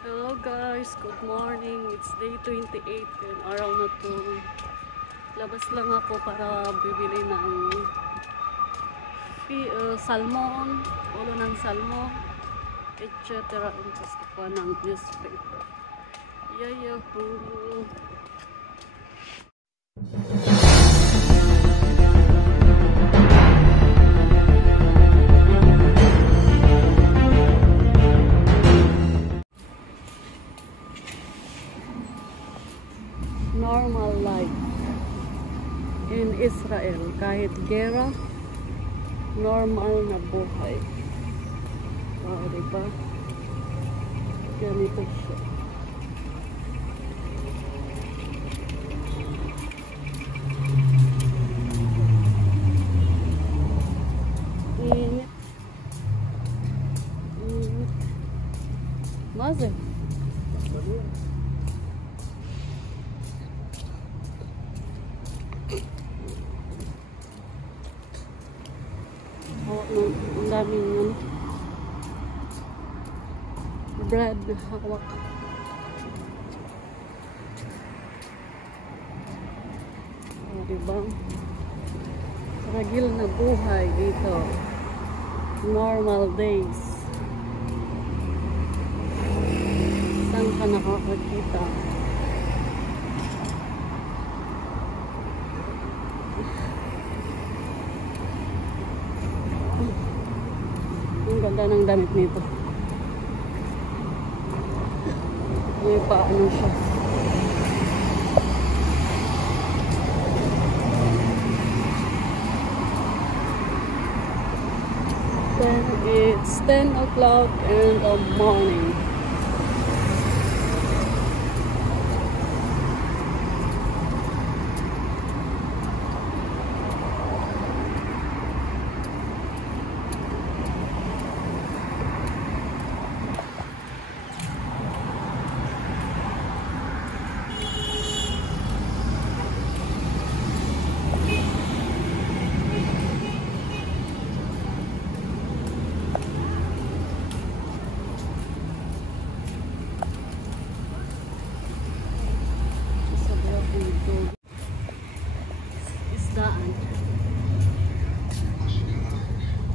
Hello guys, good morning. It's day 28 and araw na to. Labas lang ako para bibili ng salmon, ulo ng salmon, etc. And gusto ko ng newspaper. Yayahoo! Normal life in Israel, kahit gera, normal na buhay. Diba? Ganito siya. Init. Init. Maze. Ang daming bread na hawak. Diba? Ragil na buhay dito. Normal days. Saan ka nakakakita? Ang ganda ng damit nito. May paano siya. Then it's 10 o'clock in the morning.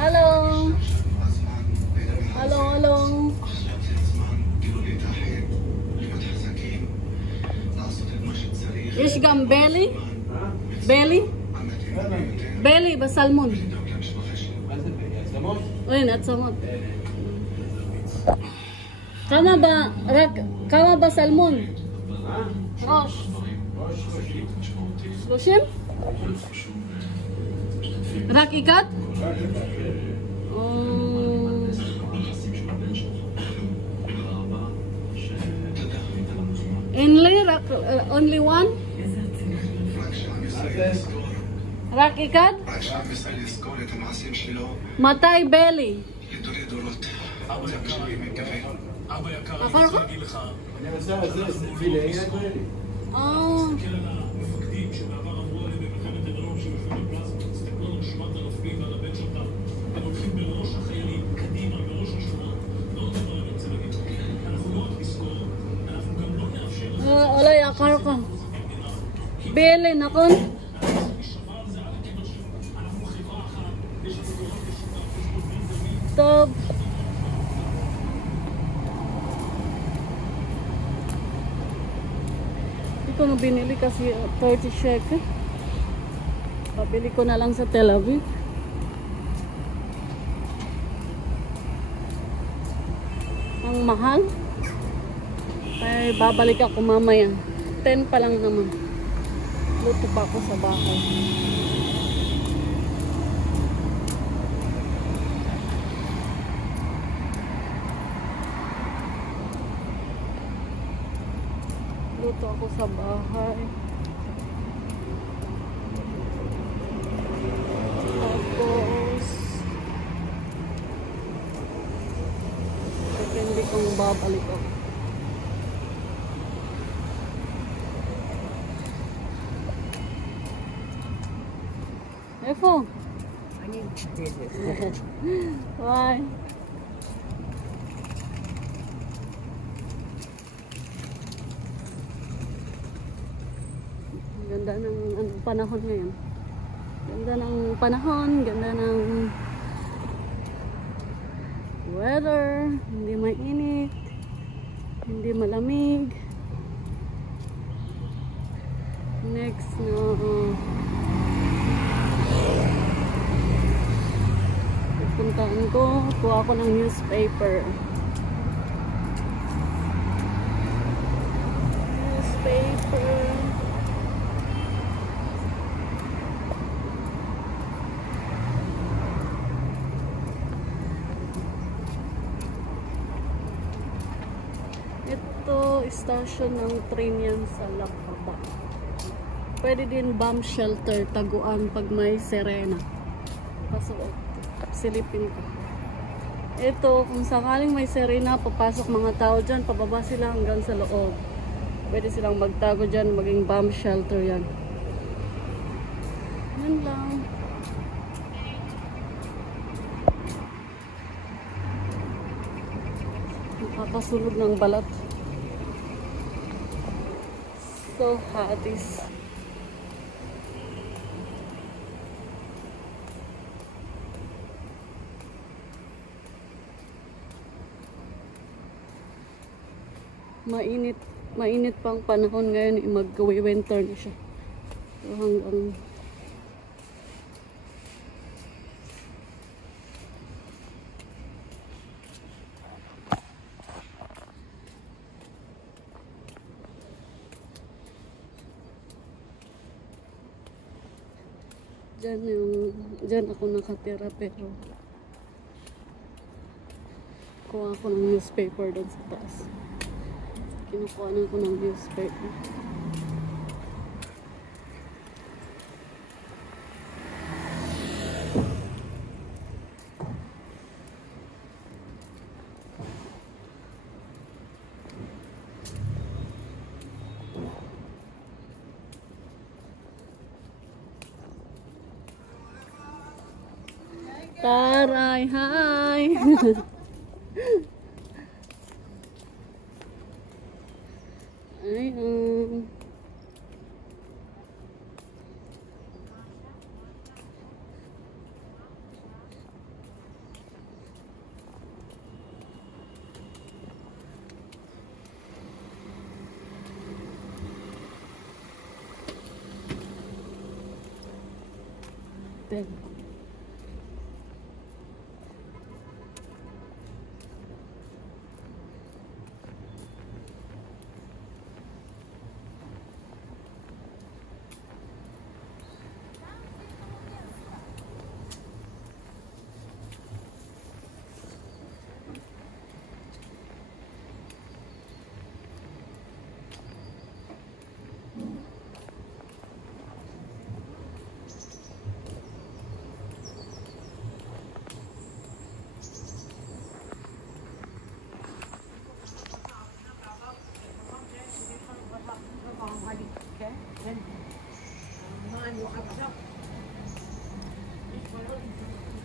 Hello. Hello, hello. ايش قام بيلي بس سلمون وين اتسمون كما بسلمون روش 30 רק איכת? only one? רק איכת? מתי בלי? אחר כך? אולי אחר כך. בלי, נכון? טוב. Hindi ko na binili kasi 30 shekel. Pabili ko na lang sa Tel Aviv. Ang mahal. Ay, babalik ako mamaya. 10 pa lang naman. Luto pa ako sa bahay. Luto ako sa bahay. Tapos depende kung babalik ako. איפה? אני מתקדמת. וואי. ganda ng panahon ngayon. Ganda ng panahon, ganda ng weather, hindi mainit, hindi malamig. Next na pupuntaan ko, kuha ko ng newspaper. Ito, station ng train yan sa Lakaba. Pwede din bomb shelter, taguan pag may sirena. Pasok, silipin ko. Ito, kung sakaling may sirena, papasok mga tao dyan, pababa sila hanggang sa loob. Pwede silang magtago dyan, maging bomb shelter yan. Yan lang. Nakakasunog ng balat. So hot is. Mainit pang panahon ngayon, mag-winter na siya. So hanggang dyan ako nakatira, pero kuha ko ng newspaper doon sa taas. Kinukuha na ko ng newspaper. Taray, hi! Ayun. Then.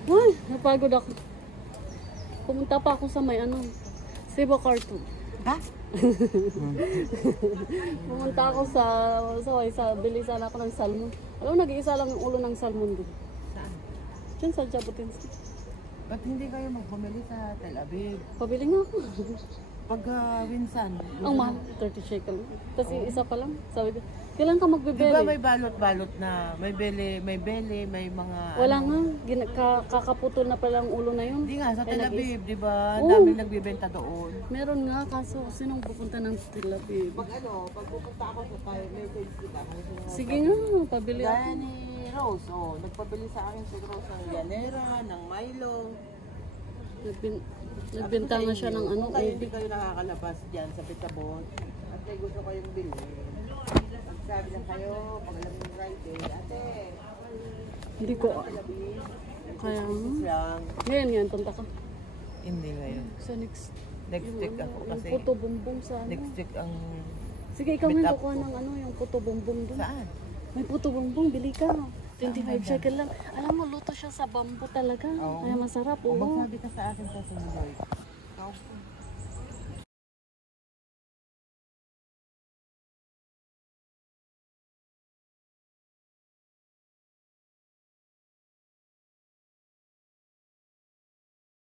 Ay, napagod ako. Pumunta pa ako sa may Cebu Cartoon. Ha? Pumunta ako sa bilisan ako ng salmon. Alam mo, nag-iisa lang yung ulo ng salmon doon. Saan? Diyan sa Jabotinsky. Ba't hindi kayo magpamili sa Tel Aviv? Pabili nga ako. Pag Winsan. Ang mahal, 30 shekel. Tapos isa pa lang. Sabi ko, kailan ka Di magbibili? ba may balot-balot na may beli, may mga... Wala nga. Kakaputol na pala ang ulo na yun. Hindi nga, sa Tel Aviv, di ba? Oo. Daming nagbibenta doon. Meron nga, kaso sinong pupunta ng Tel Aviv? Pag pupunta ako sa tayo, message kita. Sige nga, pabili ako. Gaya ni Rose, nagpabili sa akin si Rose ng Yanera, ng Milo. Nagbenta nga siya ng Kung kayo ubi. hindi kayo nakakalabas dyan sa Pitabon, at may gusto kayong bilhin, magsabi lang kayo, pag alam yung Friday, ate, Hindi ko. Kaya lang. ngayon yan, punta ka. Hindi ngayon. Sa next. Next week ako kasi, Yung puto bumbong sa next week ang... Sige, ikaw meet nga up kukuha ko. ng yung puto bumbong doon. Saan? May puto bumbong, bili ka. 25 shekel lang. Alam mo, luto siya sa bamboo talaga. Oo. Kaya masarap. O Oo. magsabi ka sa akin sa sunod.